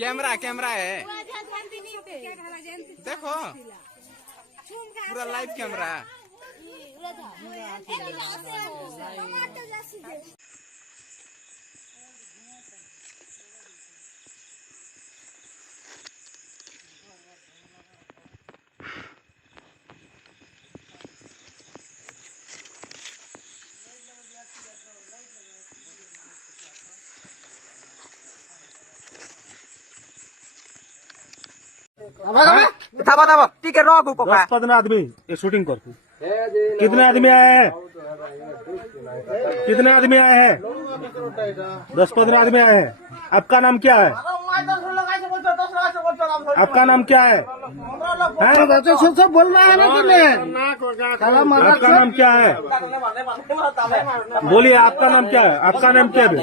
Camera camera है, देखो पूरा लाइव कैमरा। थापा ठीक है रॉक 10-15 आदमी ये शूटिंग करते। कितने आदमी आए हैं? कितने आदमी आए हैं? 10-15 आदमी आए हैं। आपका नाम क्या है? आपका नाम क्या है? सब बोल रहा है ना आपका नाम क्या है? बोलिए आपका नाम क्या है? आपका नाम क्या है?